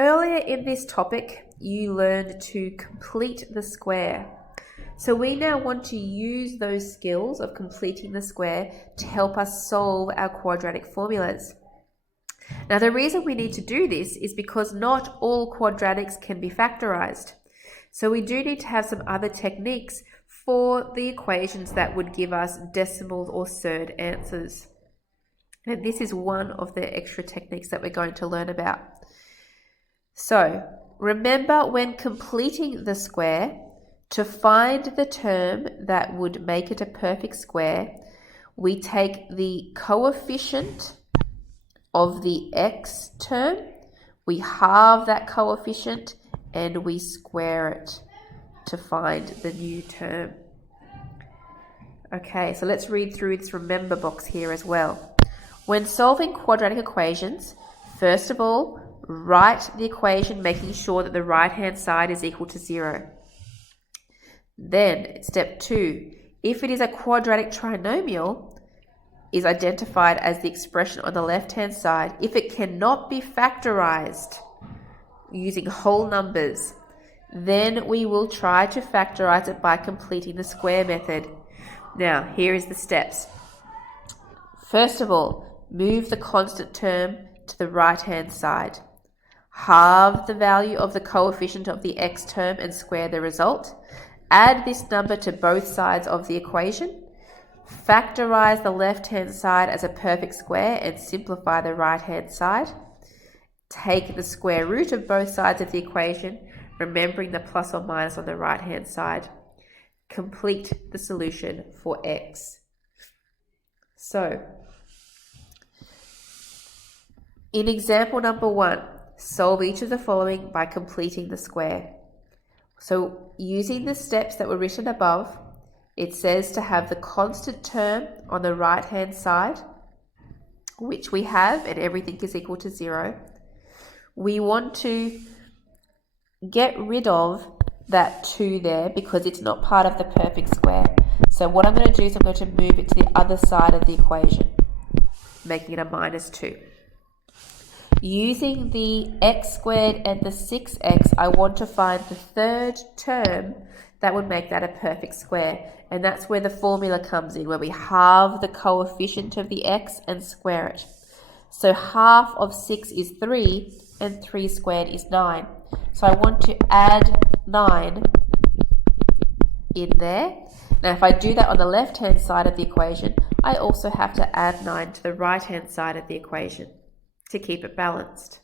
Earlier in this topic, you learned to complete the square. So we now want to use those skills of completing the square to help us solve our quadratic formulas. Now the reason we need to do this is because not all quadratics can be factorized. So we do need to have some other techniques for the equations that would give us decimal or surd answers. And this is one of the extra techniques that we're going to learn about. So remember, when completing the square, to find the term that would make it a perfect square, we take the coefficient of the x term, we halve that coefficient, and we square it to find the new term. Okay, so let's read through this remember box here as well. When solving quadratic equations, first of all, write the equation making sure that the right-hand side is equal to 0. Then, step 2, if it is a quadratic trinomial, is identified as the expression on the left-hand side if it cannot be factorized using whole numbers. Then we will try to factorize it by completing the square method. Now, here is the steps. First of all, move the constant term to the right-hand side. Halve the value of the coefficient of the x term and square the result. Add this number to both sides of the equation. Factorize the left-hand side as a perfect square and simplify the right-hand side. Take the square root of both sides of the equation, remembering the plus or minus on the right-hand side. Complete the solution for x. So, in example number 1, solve each of the following by completing the square. So, using the steps that were written above, it says to have the constant term on the right-hand side, which we have, and everything is equal to 0. We want to get rid of that 2 there because it's not part of the perfect square. So what I'm going to do is I'm going to move it to the other side of the equation, making it a minus 2. Using the x squared and the 6x, I want to find the third term that would make that a perfect square. And that's where the formula comes in, where we halve the coefficient of the x and square it. So half of 6 is 3, and 3 squared is 9. So I want to add 9 in there. Now if I do that on the left-hand side of the equation, I also have to add 9 to the right-hand side of the equation to keep it balanced.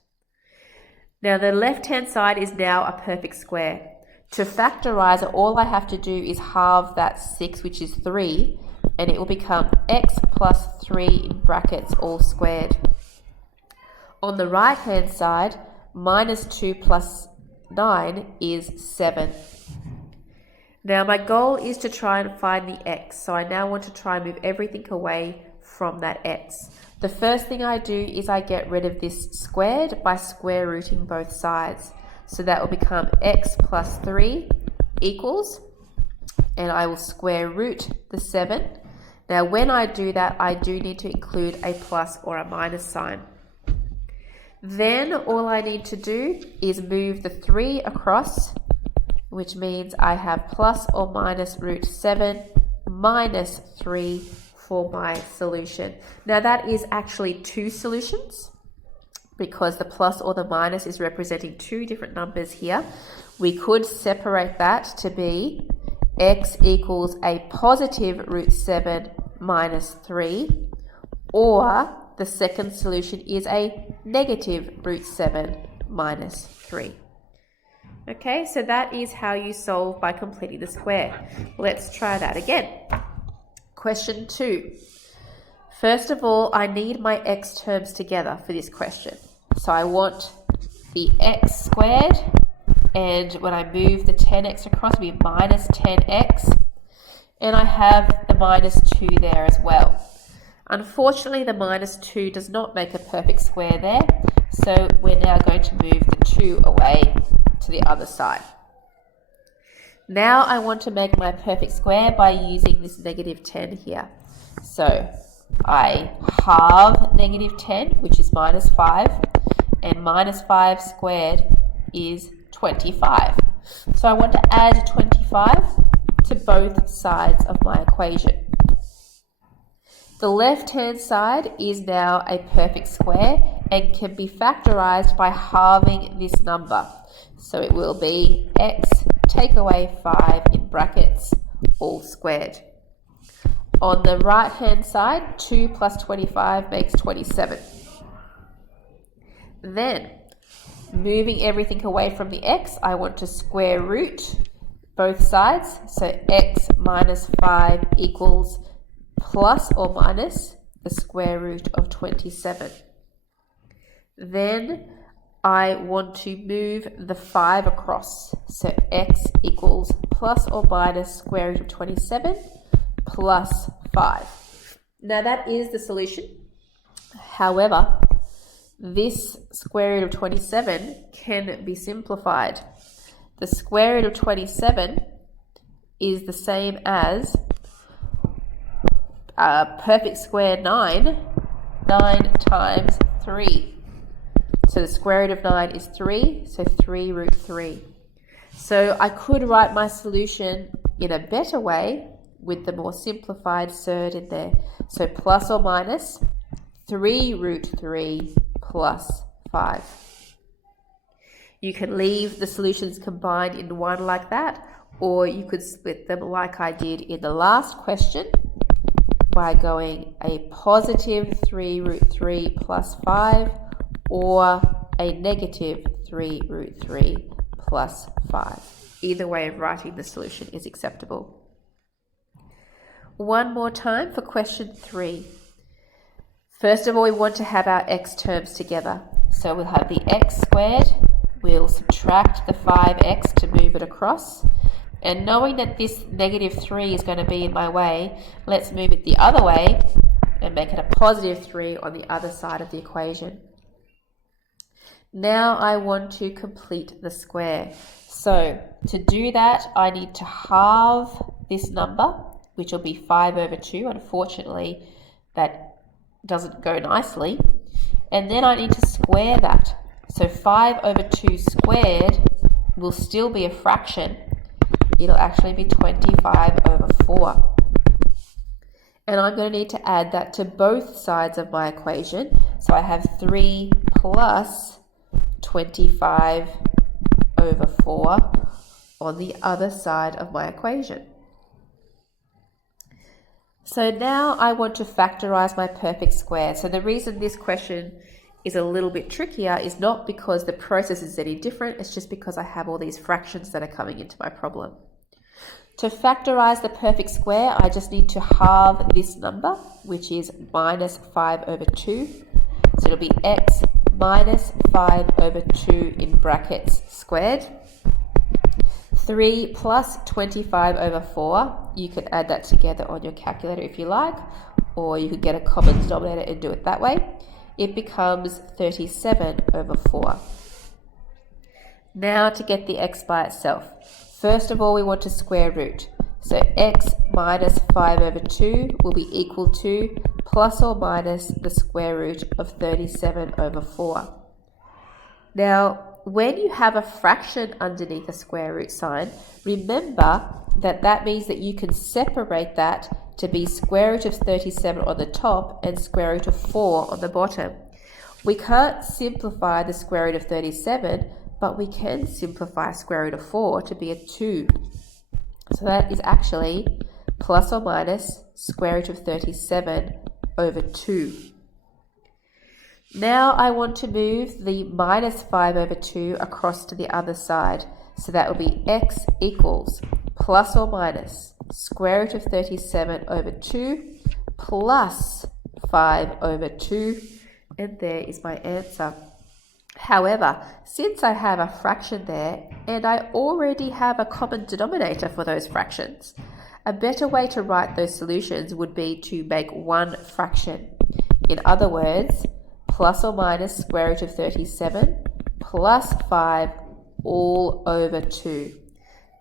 Now the left-hand side is now a perfect square. To factorize it, all I have to do is halve that 6, which is 3, and it will become x plus 3 in brackets all squared. On the right-hand side, minus 2 plus 9 is 7. Now my goal is to try and find the x, so I now want to try and move everything away from that x. The first thing I do is I get rid of this squared by square rooting both sides. So that will become x plus 3 equals, and I will square root the 7. Now when I do that, I do need to include a plus or a minus sign. Then all I need to do is move the 3 across, which means I have plus or minus root 7 minus 3 for my solution. Now that is actually 2 solutions, because the plus or the minus is representing 2 different numbers here. We could separate that to be x equals a positive root 7 minus 3, or the second solution is a negative root 7 minus 3. Okay, so that is how you solve by completing the square. Let's try that again. Question 2. First of all, I need my x terms together for this question. So I want the x squared, and when I move the 10x across, it'll be minus 10x, and I have the minus 2 there as well. Unfortunately, the minus 2 does not make a perfect square there, so we're now going to move the 2 away to the other side. Now I want to make my perfect square by using this negative 10 here. So I halve negative 10, which is minus 5, and minus 5 squared is 25. So I want to add 25 to both sides of my equation. The left-hand side is now a perfect square and can be factorized by halving this number. So it will be x take away 5 in brackets all squared. On the right-hand side, 2 plus 25 makes 27. Then, moving everything away from the x, I want to square root both sides. So x minus 5 equals plus or minus the square root of 27. Then I want to move the 5 across. So x equals plus or minus square root of 27 plus 5. Now that is the solution. However, this square root of 27 can be simplified. The square root of 27 is the same as perfect square 9 times 3. So the square root of 9 is 3, so 3 root 3. So I could write my solution in a better way with the more simplified surd in there. So plus or minus 3 root 3 plus 5. You can leave the solutions combined in one like that, or you could split them like I did in the last question by going a positive 3 root 3 plus 5 or a negative 3 root 3 plus 5. Either way of writing the solution is acceptable. One more time for question 3. First of all, we want to have our x terms together. So we'll have the x squared, we'll subtract the 5x to move it across. And knowing that this negative 3 is going to be in my way, let's move it the other way and make it a positive 3 on the other side of the equation. Now I want to complete the square. So to do that, I need to halve this number, which will be 5 over 2. Unfortunately, that doesn't go nicely. And then I need to square that. So 5 over 2 squared will still be a fraction. It'll actually be 25 over 4. And I'm going to need to add that to both sides of my equation. So I have 3 plus 25 over 4 on the other side of my equation. So now I want to factorize my perfect square. So the reason this question is a little bit trickier is not because the process is any different, it's just because I have all these fractions that are coming into my problem. To factorize the perfect square, I just need to halve this number, which is minus 5 over 2. So it'll be x minus 5 over 2 in brackets squared. 3 plus 25 over 4, you can add that together on your calculator if you like, or you could get a common denominator and do it that way. It becomes 37 over 4. Now to get the x by itself. First of all, we want to square root. So x minus 5 over 2 will be equal to plus or minus the square root of 37 over 4. Now, when you have a fraction underneath a square root sign, remember that that means that you can separate that to be square root of 37 on the top and square root of 4 on the bottom. We can't simplify the square root of 37, but we can simplify square root of 4 to be a 2. So that is actually plus or minus square root of 37 over 2. Now I want to move the minus 5 over 2 across to the other side. So that will be x equals plus or minus square root of 37 over 2 plus 5 over 2. And there is my answer. However, since I have a fraction there and I already have a common denominator for those fractions, a better way to write those solutions would be to make one fraction. In other words, plus or minus square root of 37 plus 5 all over 2.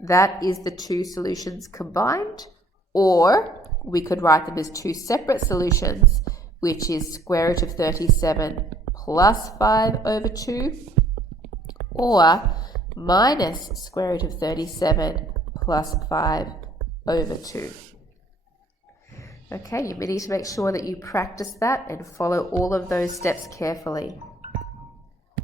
That is the two solutions combined, or we could write them as two separate solutions, which is square root of 37 plus 5 over 2, or minus square root of 37 plus 5 over 2. Okay, you need to make sure that you practice that and follow all of those steps carefully.